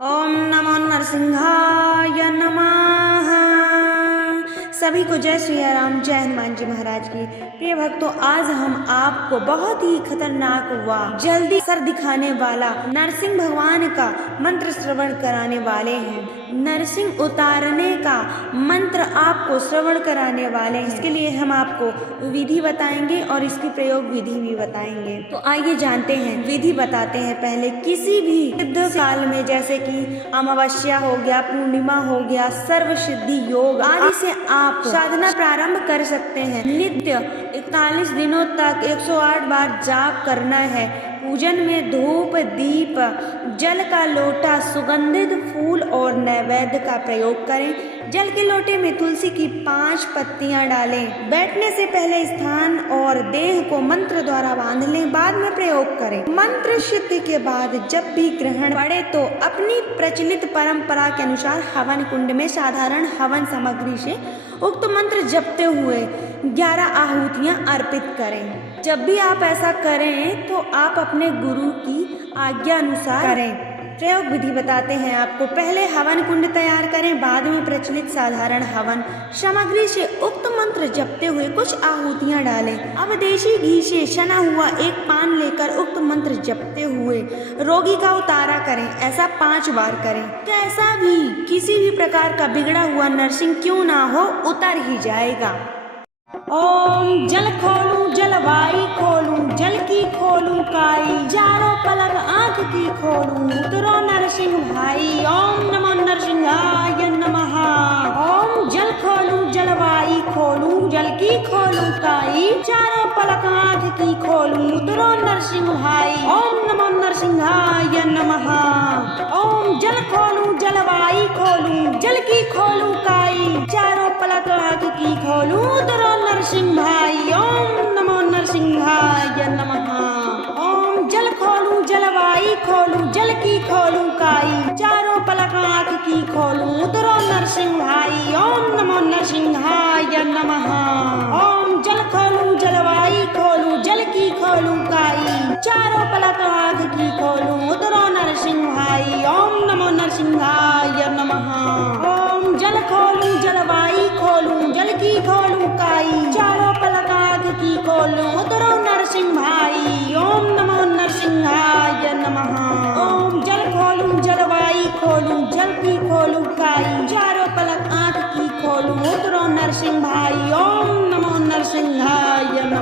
ओम नमो नरसिंहाय नमः। सभी को जय श्री राम, जय हनुमान जी महाराज की। प्रिय भक्तों, आज हम आपको बहुत ही खतरनाक व जल्दी सर दिखाने वाला नरसिंह भगवान का मंत्र श्रवण कराने वाले हैं। नरसिंह उतारने का मंत्र आपको श्रवण कराने वाले हैं। इसके लिए हम आपको विधि बताएंगे और इसकी प्रयोग विधि भी बताएंगे। तो आइए जानते हैं, विधि बताते हैं। पहले किसी भी सिद्ध काल में, जैसे कि अमावस्या हो गया, पूर्णिमा हो गया, सर्व सिद्धि योग आदि से आप साधना प्रारंभ कर सकते हैं। नित्य 41 दिनों तक 108 बार जाप करना है। पूजन में धूप, दीप, जल का लोटा, सुगंधित फूल और नैवेद्य का प्रयोग करें। जल के लोटे में तुलसी की 5 पत्तियां डालें। बैठने से पहले स्थान और देह को मंत्र द्वारा बांध लें, बाद में प्रयोग करें। मंत्र सिद्धि के बाद जब भी ग्रहण पड़े तो अपनी प्रचलित परंपरा के अनुसार हवन कुंड में साधारण हवन सामग्री से उक्त मंत्र जपते हुए 11 आहुतियां अर्पित करें। जब भी आप ऐसा करें तो आप अपने गुरु की आज्ञा अनुसार करें। प्रयोग विधि बताते हैं आपको। पहले हवन कुंड तैयार करें, बाद में प्रचलित साधारण हवन सामग्री से उक्त मंत्र जपते हुए कुछ आहुतियां डालें। अब देशी घी से सना हुआ एक पान लेकर उक्त मंत्र जपते हुए रोगी का उतारा करें। ऐसा 5 बार करें। कैसा भी किसी भी प्रकार का बिगड़ा हुआ नरसिंह क्यों ना हो, उतर ही जाएगा। ओम जल खोलूं जलवाई खोलूं, जल की खोलूं काई, चारों पलक आंख की खोलूं, उतरो नरसिंह भाई। ओम नमो नरसिंहाय नमः। ओम जल खोलूं जलवाई खोलूं, जल की खोलूं काई, चारों पलक आंख की खोलूं, उतरो नरसिंह भाई। ओम नमो नरसिंहाय नमः। ओम जल खोलूं जलवाई खोलूं, जल की खोलूं काई, चारों पलक आंख की खोलूं, उतरो नरसिंह भाई। ओम नमो नरसिंहाय नमः। ओम जल खोलूं जलवाई खोलूं, जल की खोलूं काई, चारों पलक आंख की खोलूं, उतरो नरसिंह भाई। ओम नमो नरसिंहाय नमः। ओम जल खोलूं जलवाई खोलूं, जल की खोलूं काई, चारों पलक आंख की खोलूं, उतरो नरसिंह भाई। ओम नमो नरसिंहाय नमः। ओम जल खोलूं जलवाई खोलूं, जल की खोलूं काई, चारों पलक आंख की खोलूं, उतरो नरसिंह भाई। ओम नमो नरसिंहाय नमः। ओम जल खोलूं जलवाई खोलूं, जल की खोलूं काई, चारों पलक आंख की खोलूं, उतरो नरसिंह भाई। ओम नमो नरसिंहाय नमः।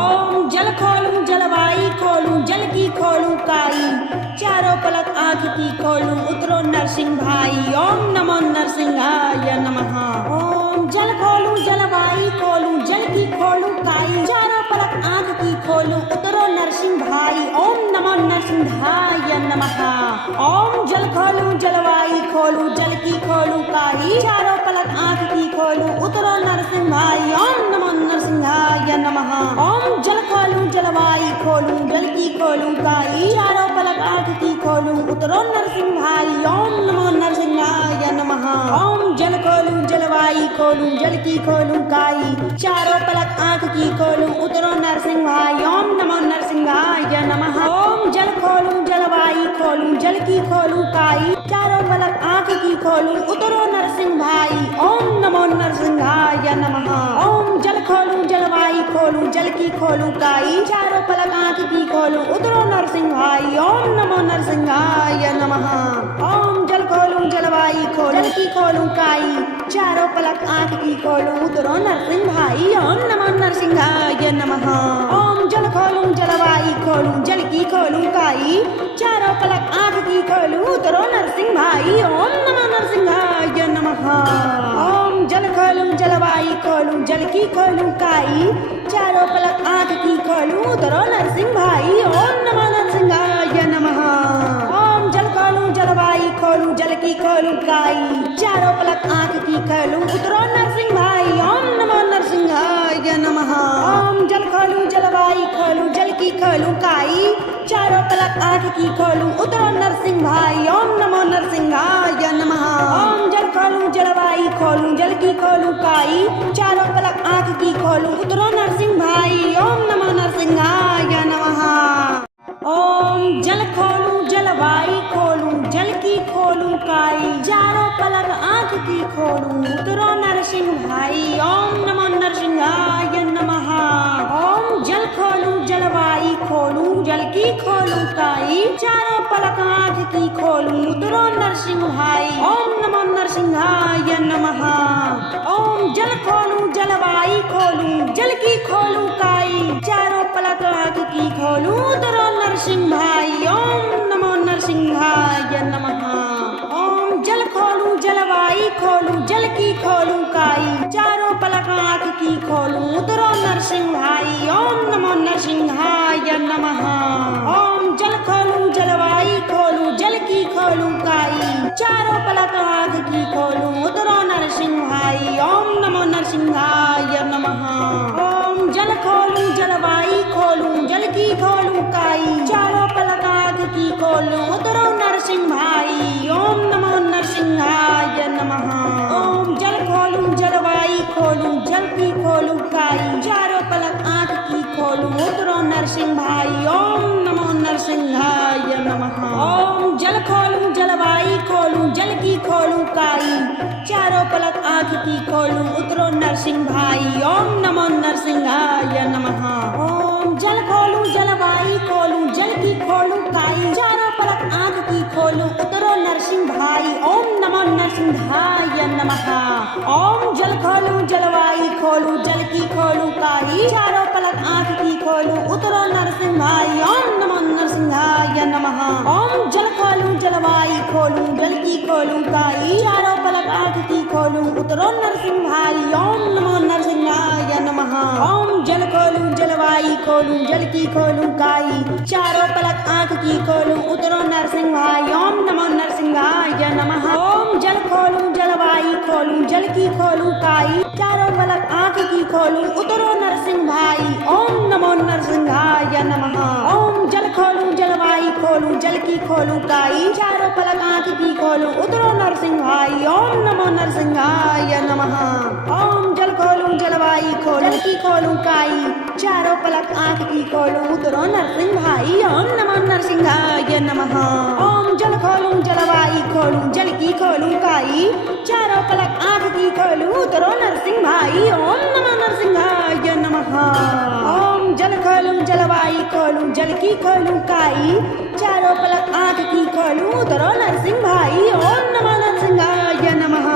ओम जल खोलूं जलवाई खोलूं, जल की खोलूं काई, चारों पलक आंख की खोलूं, उतरो नरसिंह भाई। ओम नमो नरसिंहाय नमः। ओम जल खोलूं जलवाई खोलूं, जल की खोलूं काई, चारों पलक आंख की खोलूं, उतरो नरसिंह भाई। ओम नमो नरसिंहाय नमः। ओम जल खोलूं जलवाई खोलूं, जल की खोलूं काई, चारों पलक आंख की खोलूं, उतरो नरसिंह भाई। ओम नमो नरसिंहाय नमः। ओम जल खोलूं जलवाई खोलूं, जल की खोलूं काई, चारों पलक आंख की खोलूं, उतरो नरसिंह भाई। ओम नमो नरसिंहाय नमः। ओम जल खोलूं जलवाई खोलूं, जल की खोलूं काई, चारों पलक आंख की खोलूं, उतरो नरसिंह भाई। ओम नमो नरसिंहाय नमः। ओम जल खोलूं जलवाई खोलूं, जल की खोलूं काई, चारों पलक आंख की खोलूं, उतरो नरसिंह भाई। ओम नमो नरसिंहाय नमः। ओम जल खोलूं जलवाई खोलूं, जल की खोलूं काई, चारों पलक आंख की खोलूं, उतरो नरसिंह भाई। ओम नमो नरसिंहाय नमः। ओम जल खोलूं जलवाई खोलूं, जल की खोलूं काई, चारों पलक आंख की खोलूं, उतरो नरसिंह भाई। ओम नमो नरसिंहाय नमः। ओम जल खोलूं जलवाई खोलूं, जल की खोलूं काई, चारों पलक आंख की खोलूं, उतरो नरसिंह भाई। ओम नमो नरसिंहाय नमः। ओम जल खोलूं जलवाई खोलूं, जल की खोलूं काई, चारों पलक आंख की खोलूं, उतरो नरसिंह भाई। ओम नमो नरसिंहाय नमः। ओम जल खोलूं जलवाई खोलूं, जल की खोलूं काई, चारों पलक आंख की खोलूं, उतरो नरसिंह भाई। ओम नमो नरसिंहाय नमः। ओम जल खोलूं जलवाई खोलूं, जल की खोलूं काई, चारों पलक आंख की खोलूं, उतरो नरसिंह भाई। ओम नमो नरसिंहाय नमः। ओम जल खोलूं जलवाई खोलूं, जल की खोलूं काई, चारों पलक आंख की खोलूं, उतरो नरसिंह भाई। ओम नमो नरसिंहाय नमः। ओम जल खोलूं जलवाई खोलूं, जल की खोलूं खोलूं उतरो नरसिंह भाई। ओम नमो नरसिंहाय नमः। ओम जल खोलूं जलवाई खोलूं जल की खोलूं काई। चारों पलक आँख की खोलूं उतरो नरसिंह भाई। ओम नमो नरसिंहाय नमः। ओम जल खोलूं जलवाई खोलूं जल की खोलूं काई। चारों पलक आँख की खोलूं उतरो नरसिंह भाई। ओम नमो नरसिंहाय नमः। ओम जल खोलूं जलवाई खोलूं जल की खोलूं काई। चारों पलक आँख की खोलूं उतरो नरसिंह भाई। ओम नमो नरसिंहाय नमः। ओम जल खोलूं जलवाई खोलूं जल की खोलूं काई। चारों पलक आँख की खोलूं उतरो नरसिंह भाई। ओम नमो नरसिंहाय नमः। ओम जल खोलूं जलवाई खोलूं जल की खोलूं काई। चारों पलक आँख की खोलूं उतरो नरसिंह भाई। ओम नमो नरसिंहाय नमः। ओम जल खोलूं जलवाई खोलूं जल की खोलूं काई। चारों पलक आँख की खोलूं उतरो नरसिंह भाई। ओम नमो नरसिंहाय नमः। ओम जल खोलूं जलवाई खोलूं जल की खोलूं काई। चारों पलक आँख की खोलूं उतरो नरसिंह भाई। ओम नमो नरसिंहाय नमः। ओम जल खोलूं जलवाई खोलूं जल की खोलूं काई। चारों पलक आँख की खोलूं उतरो नरसिंह भाई। ओम नमो नरसिंहाय नमः। ओम जल खोलूं जलवाई खोलूं जल की खोलूं काई। चारों पलक आँख की खोलूं उतरो नरसिंह भाई। ओम नमो नरसिंहाय नमः। ओम जल खोलूं जलवाई खोलूं जल की खोलूं काई। चारों पलक आँख की खोलूं उतरो नरसिंह भाई। ओम नमो नरसिंहाय नमः। ओम जल खोलूं जलवाई खोलूं जल की खोलूं काई। चारों पलक आँख की खोलूं उतरो नरसिंह भाई। ओम नमो नरसिंहाय नमः। ओम जल खोलूं जलवाई खोलूं जल की खोलूं काई। चारों पलक आँख की खोलूं उतरो नरसिंह भाई। ओम नमो नरसिंहाय नमः। ओम जल खोलूं जलवाई खोलूं जल की खोलूं काई। चारों पलक आँख की खोलूं उतरो नरसिंह भाई। ओम नमो नरसिंहाय नमः। ओम जल खोलूं जलवाई खोलूं जल की खोलूं काई। चारों पलक आँख की खोलूं उतरो नरसिंह भाई। ओम नमो नरसिंहाय नमः। ओम जल खोलूं जलवाई खोलूं जल की खोलूं काई। चारों पलक आँख की खोलूं उतरो नरसिंह भाई। ओम नमो नरसिंहाय नमः। ओम जल खोलूं जलवाई खोलूं जल की खोलूं काई। चारों पलक आँख की खोलूं उतरो नरसिंह भाई। ओम नमो नरसिंहाय नमः। ओम जल खोलूं जलवाई खोलूं जल की खोलूं काई। चारों पलक आँख की खोलूं उतरो नरसिंह भाई। ओम नमो नरसिंहाय नमः।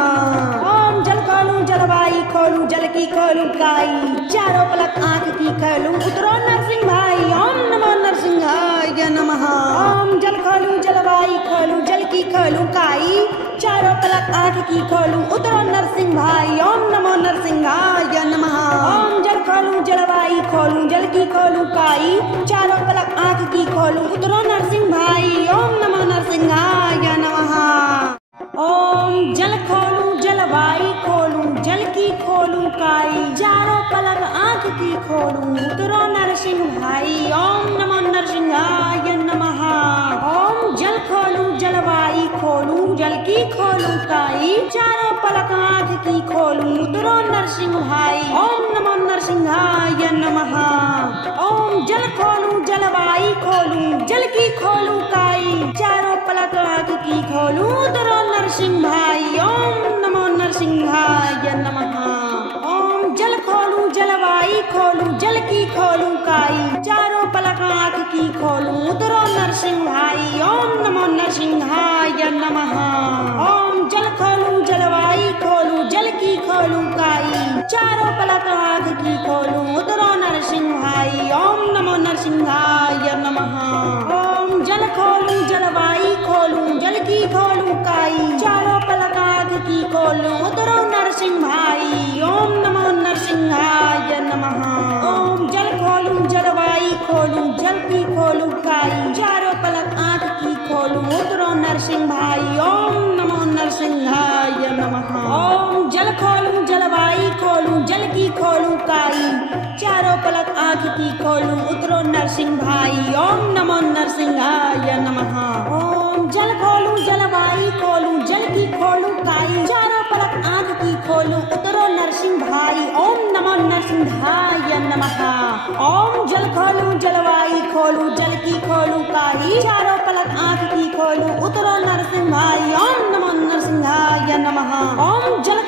ओम जल खोलूं जलवाई खोलूं जल की खोलूं काई। चारों पलक आँख की खोलूं उतरो नरसिंह भाई। ओम नमो नरसिंहाय नमः। ओम जल खोलूं जलवाई खोलूं जल की खोलूं काई। चारों पलक आँख की खोलूं उतरो नरसिंह भाई। ओम नमो नरसिंहाय नमः। ओम जल खोलूं जलवाई खोलूं जल की खोलूं काई। चारों पलक आँख की खोलूं उतरो नरसिंह भाई। ओम नमो नरसिंहाय नमः। ओम जल खोलूं जलवाई खोलूं जल की खोलूं काई। चारों पलक आँख की खोलूं उतरो नरसिंह भाई। ओम नमो नरसिंहाय नमः। ओम जल खोलूं जलवाई खोलूं जल की खोलूं काई। चारों पलक आँख की खोलूं उतरो नरसिंह भाई। ओम नमो नरसिंहाय नमः। ओम जल खोलूं जलवाई खोलूं जल की खोलूं काई। चारों पलक आँख की खोलूं उतरो नरसिंह भाई। ओम नमो नरसिंहाय नमः। ओम जल खोलूं जलवाई खोलूं जल की खोलूं काई। चारों पलक आँख की खोलूं उतरो नरसिंह भाई। ओम नमो नरसिंहाय नमः। ओम जल खोलूं जलवाई खोलूं जल की खोलूं काई। चारों पलक आँख की खोलूं उतरो नरसिंह भाई। ओम नमो नरसिंहाय नमः। ओम जल खोलूं जलवाई खोलूं जल की खोलूं काई। चारों पलक आँख की खोलूं उतरो नरसिंह भाई। ओम नमो नरसिंहाय नमः। ओम जल खोलूं जलवाई खोलूं जल की खोलूं काई। चारों पलक आँख की खोलूं उतरो नरसिंह भाई। ओम नमो नरसिंहाय नमः। ओम जल खोलूं जलवाई खोलूं जल की खोलूं काई। चारों पलक आँख की खोलूं उतरो नरसिंह भाई। ओम नमो नरसिंहाय नमः। ओम जल खोलूं जलवाई खोलूं जल की खोलूं काई। चारों पलक आँख की खोलूं उतरो नरसिंह भाई। ओम नमो नरसिंहाय नमः। ओम जल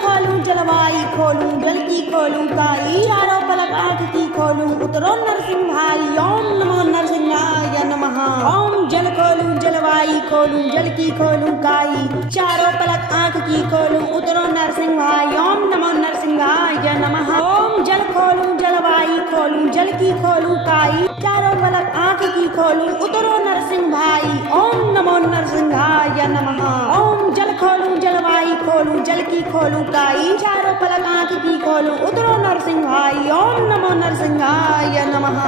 जल की खोलूं काई, चारों पलक आँख की खोलूं उतरो नरसिंह भाई। ओम नमो नरसिंहाय नमः। ओम जल खोलूं जलवाई खोलूं जल की खोलूं काई, चारों पलक आँख की खोलूं उतरो नरसिंह भाई। ओम नमो नरसिंहाय नमः। ओम जल खोलूं जलवाई खोलूं जल की खोलूं काई, चारों पलक आँख की खोलूं उतरो नरसिंह भाई। ओम नमो नरसिंहाय नमः। ओम जल खोलूं जलवाई खोलूं जल की खोलूं काई, चारों पलक आँख की खोलूं उतरो नरसिंह भाई। ओम नमो नरसिंहाय नमः।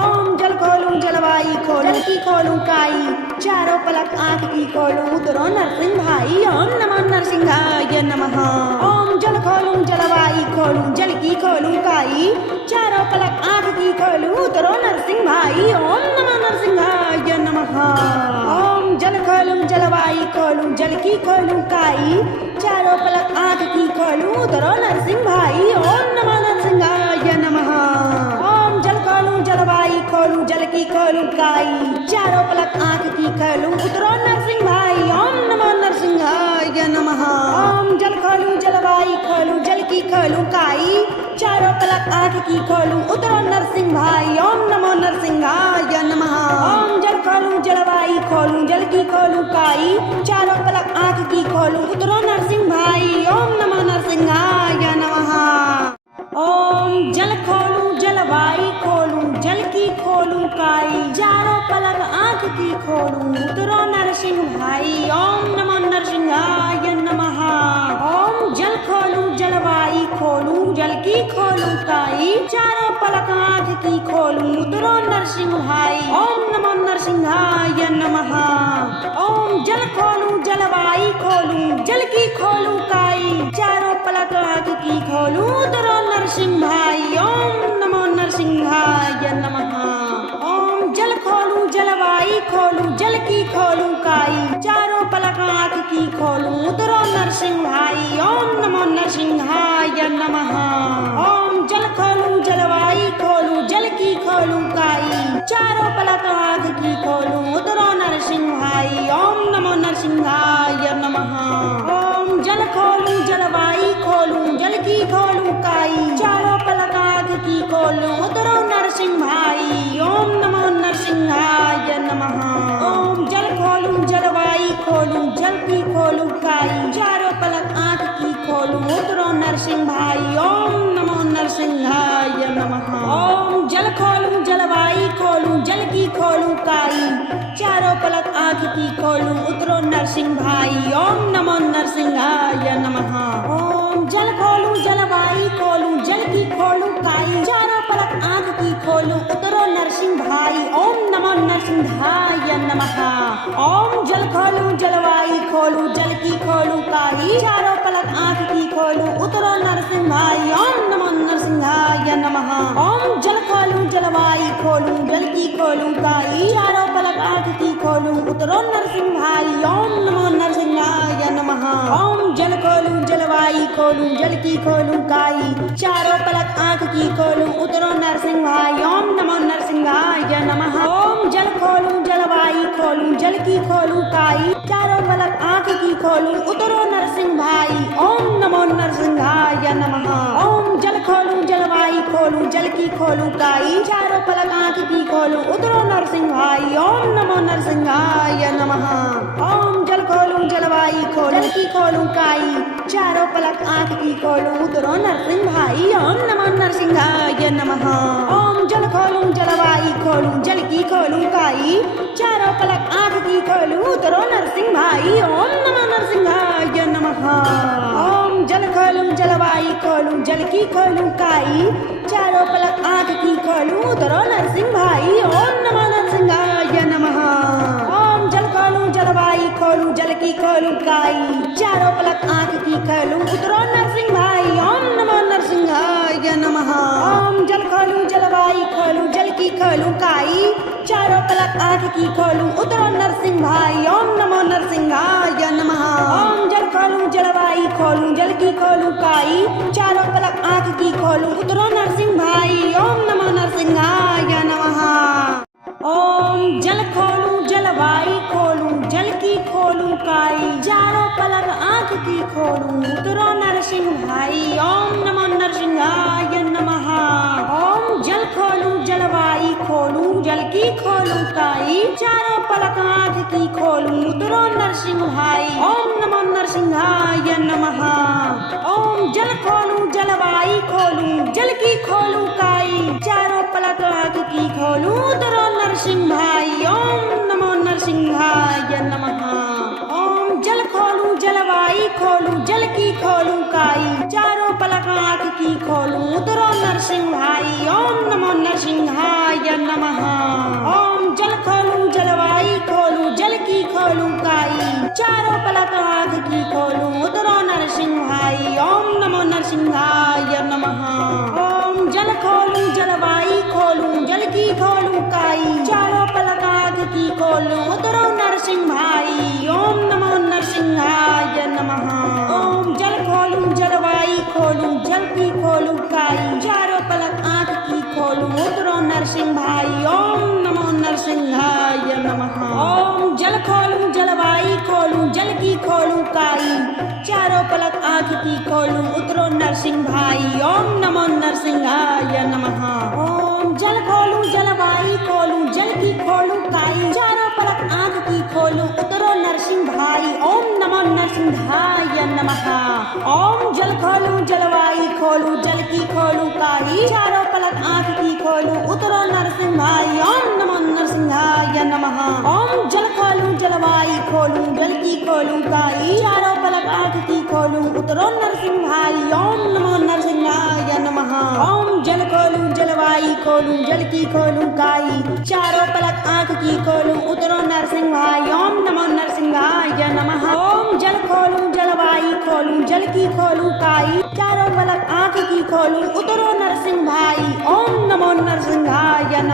ओम जल खोलूं जलवाई खोलूं जल की खोलूं काई, चारों पलक आँख की खोलूं उतरो नरसिंह भाई। ओम नमो नरसिंहाय नमः। ओम जल खोलूं जलवाई खोलूं जल की खोलूं काई, चारों पलक आँख की खोलूं उतरो नरसिंह भाई। ओम नमो नरसिंहाय नमः। ओम जल खोलूं जलवाई खोलूं जल की खोलूं काई, चारों पलक आँख की खोलूं उतरो नरसिंह भाई। ओम नमो नरसिंहाय नमः। ओम जल खोलूं जलवाई खोलूं जल की खोलूं काई, चारों पलक आँख की खोलूं उतरो नरसिंह भाई। ओम नमो नरसिंहाय नमः। ओम जल खोलूं जलवाई खोलूं जल की खोलूं काई, चारों पलक आँख की खोलूं उतरो नरसिंह भाई। ओम नमो नरसिंहाय नमः। ओम जल खोलूं जलवाई खोलूं जल की खोलूं काई, चारों पलक आँख की खोलूं उतरो नरसिंह भाई। ओम नमो नरसिंहाय नमः। ओम जल खोलूं जलवाई खोलूं जल की खोलूं काई, चारों पलक आँख की खोलूं उतरो नरसिंह भाई। ओम नमो नरसिंहाय नमः। ओम जल खोलूं जलवाई खोलूं जल की खोलूं काई, चारों पलक आँख की खोलूं उतरो नरसिंह भाई। ओम नमो नरसिंहाय नमः। ओम जल खोलूं जलवाई खोलूं जल की खोलूं काई, चारों पलक आँख की खोलूं उतरो नरसिंह भाई। ओम नमो नरसिंहाय नमः। ओम जल खोलूं जलवाई खोलूं जल की खोलूं काई, चारों पलक आँख की खोलूं उतरो नरसिंह भाई। ओम नमो नरसिंहाय नमः। ओम जल खोलूं जलवाई खोलूं जल की खोलूं काई, चारों पलक आँख की खोलूं उतरो नरसिंह भाई। ओम नमो नरसिंहाय नमः। ओम जल खोलूं जलवाई खोलूं जल की खोलूं काई, चारों पलक आँख की खोलूं उतरो नरसिंह भाई। ओम नमो नरसिंहाय नमः। ओम जल खोलूं जलवाई खोलूं जल की खोलूं काई, चारों पलक आँख की खोलूं उतरो नरसिंह भाई। ओम नमो नरसिंहाय नमः। ओम जल खोलूं जलवाई खोलूं जल की खोलूं काई, चारों पलक आँख की खोलूं उतरो नरसिंह भाई। ओम नमो नरसिंहाय नमः। ओम जल खोलूं जलवाई खोलूं जल की खोलूं काई, चारों पलक आँख की खोलूं उतरो नरसिंह भाई। ओम नमो नरसिंहाय नमः। ओम जल खोलूं जलवाई खोलूं जल की खोलूं काई, चारों पलक आँख की खोलूं उतरो नरसिंह भाई। ओम नमो नरसिंहाय नमः। ओम जल खोलूं जलवाई खोलूं जल की खोलूं काई, चारों पलक आँख की खोलूं उतरो नरसिंह भाई। ओम नमो नरसिंहाय नमः। ओम जल खोलूं जलवाई खोलूं जल की खोलूं काई, चारों पलक आँख की खोलूं उतरो नरसिंह भाई। ओम नमो नरसिंहाय नमः। ओम जल खोलूं जलवाई खोलूं जल की खोलूं काई, चारों पलक आँख की खोलूं उतरो नरसिंह भाई। ओम नमो नरसिंहाय नमः। ओम जल खोलूं जलवाई खोलूं जल की खोलूं काई, चारों पलक आँख की खोलूं उतरो नरसिंह भाई। ओम नमो नरसिंहाय नमः। ओम जल खोलूं जलवाई खोलूं जल की खोलूं काई, चारों पलक आँख की खोलूं उतरो नरसिंह भाई। ओम नमो नरसिंहाय नमः। ओम जल खोलूं जलवाई खोलूं जल की खोलूं काई, चारों पलक आँख की खोलूं उतरो नरसिंह भाई। ओम नमो नरसिंहाय नमः। ओम जल खोलूं जलवाई खोलूं जल की खोलूं काई, चारों पलक आँख की खोलूं उतरो नरसिंह भाई। ओम नमो नरसिंहाय नमः। ओम जल खोलूं जलवाई खोलूं जल की खोलूं काई, चारों पलक आँख की खोलूं उतरो नरसिंह भाई। ओम नमो नरसिंहाय नमः। ओम जल खोलूं जलवाई खोलूं जल की खोलूं काई, चारों पलक आँख की खोलूं उतरो नरसिंह भाई। ओम नमो नरसिंहाय नमः। ओम जल खोलूं जलवाई खोलूं जल की खोलूं काई, चारों पलक आँख की खोलूं उतरो नरसिंह भाई। ओम नमो नरसिंहाय नमः। ओम जल खोलूं जलवाई खोलूं जल की खोलूं काई, चारों पलक आँख की खोलूं उतरो नरसिंह भाई। ओम नमो नरसिंह नरसिंहाय नमः। ओम जल खोलूं जलवाई खोलूं जल की खोलूं काई, चारों पलक आँख की खोलूं उतरो नरसिंह भाई। ओम नमो नरसिंहाय नमः। ओम जल खोलूं जलवाई खोलूं जल की खोलूं काई, चारों पलक आँख की खोलूं उतरो नरसिंह भाई। ओम नमो नरसिंहाय नमः। ओम जल खोलूं जलवाई खोलूं जल की खोलूं काई, चारों पलक आँख की खोलूं उतरो नरसिंह भाई। ओम नमो नरसिंहाय नमः। ओम जल खोलूं जलवाई खोलूं जल की खोलूं काई, चारों पलक आँख की खोलूं उतरो नरसिंह भाई। ओम नमो नरसिंहाय नमः। ओम जल खोलूं जलवाई खोलूं जल की खोलूं काई, चारों पलक आँख की खोलूं उतरो नरसिंह भाई। ओम नमो नरसिंहाय नमः। ओम जल खोलूं जलवाई खोलूं जल की खोलूं काई, चारों पलक आँख की खोलूं उतरो नरसिंह भाई। ओम नमो नरसिंहाय नमः। ओम जल खोलूं जलवाई खोलूं जल की खोलूं काई, चारों पलक आँख की खोलूं उतरो नरसिंह भाई। ओम नमो नरसिंहाय नमः। ओम जल खोलूं जलवाई खोलूं जल की खोलूं काई, चारों पलक आँख की खोलूं उतरो नरसिंह भाई। ओम नमो नरसिंहाय नमः। ओम जल खोलूं जलवाई खोलूं जल की खोलूं काई, चारों पलक आँख की खोलूं उतरो नरसिंह भाई। ओम नमो नरसिंहाय नमः। ओम जल खोलूं जलवाई खोलूं जल की खोलूं काई, चारों पलक आँख की खोलूं उतरो नरसिंह भाई। ओम नमो नरसिंहाय नमः। ओम जल खोलूं जलवाई खोलूं जल की खोलूं काई, चारों पलक आँख की खोलूं उतरो नरसिंह भाई। ओम नमो नरसिंहाय नमः। ओम जल खोलूं जलवाई खोलूं जल की खोलूं काई, चारों पलक आँख की खोलूं उतरो नरसिंह भाई। ओम नमो नरसिंहाय नमः।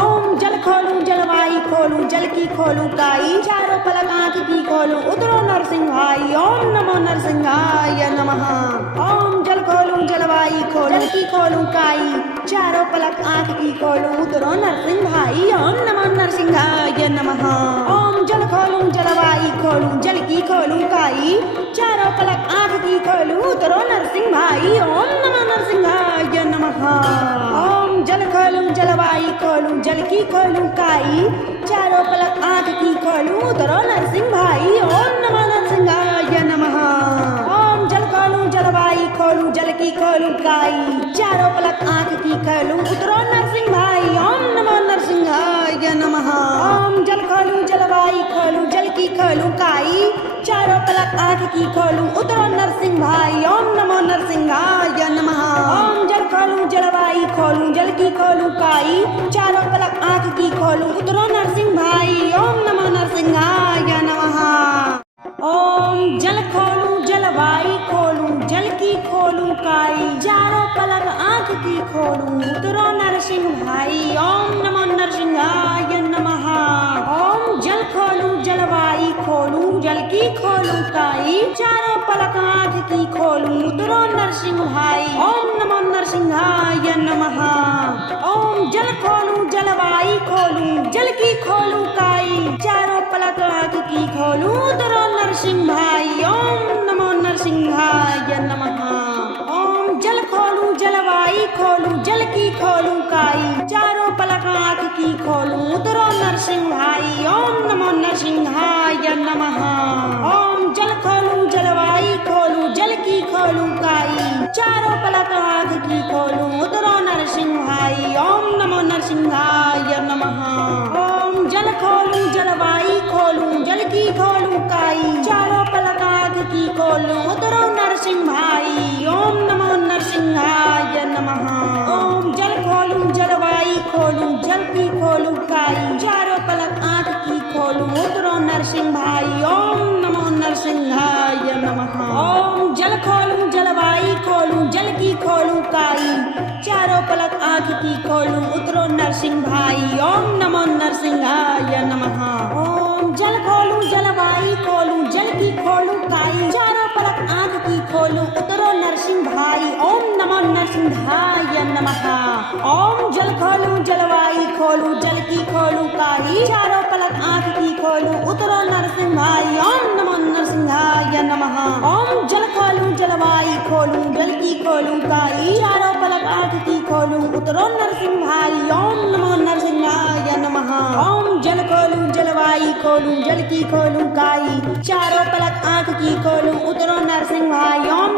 ओम जल खोलूं जलवाई खोलूं जल की खोलूं काई, चारों पलक आँख की खोलूं उतरो नरसिंह भाई। ओम नमो नरसिंहाय नमः। ओम जल खोलूं जलवाई खोलूं जल की खोलूं काई, चारों पलक आँख की खोलूं उतरो नरसिंह भाई। ओम नमो नरसिंहाय नमः। ओम जल खोलूं जलवाई खोलूं जल की खोलूं काई, चारों पलक आँख की खोलूं उतरो नरसिंह भाई। ओम नमो नरसिंहाय नमः। ओम जल खोलूं जलवाई खोलूं जल की खोलूं काई, चारों पलक आँख की खोलूं उतरो नरसिंह भाई। ओम नमो नरसिंहाय नमः। ओम जल खोलूं जलवाई खोलूं जल की खोलूं काई, चारों पलक आँख की खोलूं उतरो नरसिंह भाई। ओम नमो नरसिंहाय नमः। ओम जल खोलूं जलवाई खोलूं जल की खोलूं काई, चारों पलक आँख की खोलूं उतरो नरसिंह भाई। ओम नमो नरसिंहाय नमः। ओम जल खोलूं जलवाई खोलूं जल की खोलूं काई, चारों पलक आँख की खोलूं उतरो नरसिंह भाई। ओम नमो नरसिंहाय नमः। ओम जल खोलूं जलवाई खोलूं जल की खोलूं काई, चारों पलक आँख की खोलूं उतरो नरसिंह भाई। ओम नमो नरसिंहाय नमः। ओम जल खोलूं जलवाई खोलूं जल की खोलूं काई, चारों पलक आँख की खोलूं उतरो नरसिंह भाई। ओम नमो नरसिंहाय नमः। ओम जल खोलूं जलवाई खोलूं जल की खोलूं काई, चारों पलक आँख की खोलूं उतरो नरसिंह भाई। ओम नमो नरसिंहाय नमः। ओम जल खोलूं जलवाई खोलूं जल की खोलूं काई, चारों पलक आँख की खोलूं उतरो नरसिंह भाई। ओम नमो नरसिंहाय नमः। ओम जल खोलूं जलवाई खोलूं जल की खोलूं काई, चारों पलक आँख की खोलूं उतरो नरसिंह भाई। ओम नमो नरसिंहाय नमः। ओम जल खोलूं जलवाई खोलूं जल की खोलूं काई, चारों पलक आँख की खोलूं उतरो नरसिंह भाई। ओम नमो नरसिंहाय नमः। ओम जल खोलूं जलवाई खोलूं जल की खोलूं काई, चारों पलक आँख की खोलूं उतरो नरसिंह भाई। ओम नमो नरसिंहाय नमः। ओम जल खोलूं जलवाई खोलूं जल की खोलूं काई, चारों पलक आँख की खोलूं उतरो नरसिंह भाई। ओम नमो नरसिंहाय नमः। ओम जल खोलूं जलवाई खोलूं जल की खोलूं काई, चारों पलक आँख की खोलूं उतरो नरसिंह भाई। ओम नमो नरसिंहाय नमः। ओम जल खोलूं जलवाई खोलूं जल की खोलूं काई, चारों पलक आँख की खोलूं उतरो नरसिंह भाई। ओम नमो नरसिंहाय नमः। ओम जल खोलूं जलवाई खोलूं जल की खोलूं काई, चारों नरसिंहाय ओम नमो नरसिंहाय नमः। ओम जल खोलूं जलवाई खोलूं जल की खोलूं काई, चारों पलक आंख की खोलूं उतरो नरसिंहाय ओम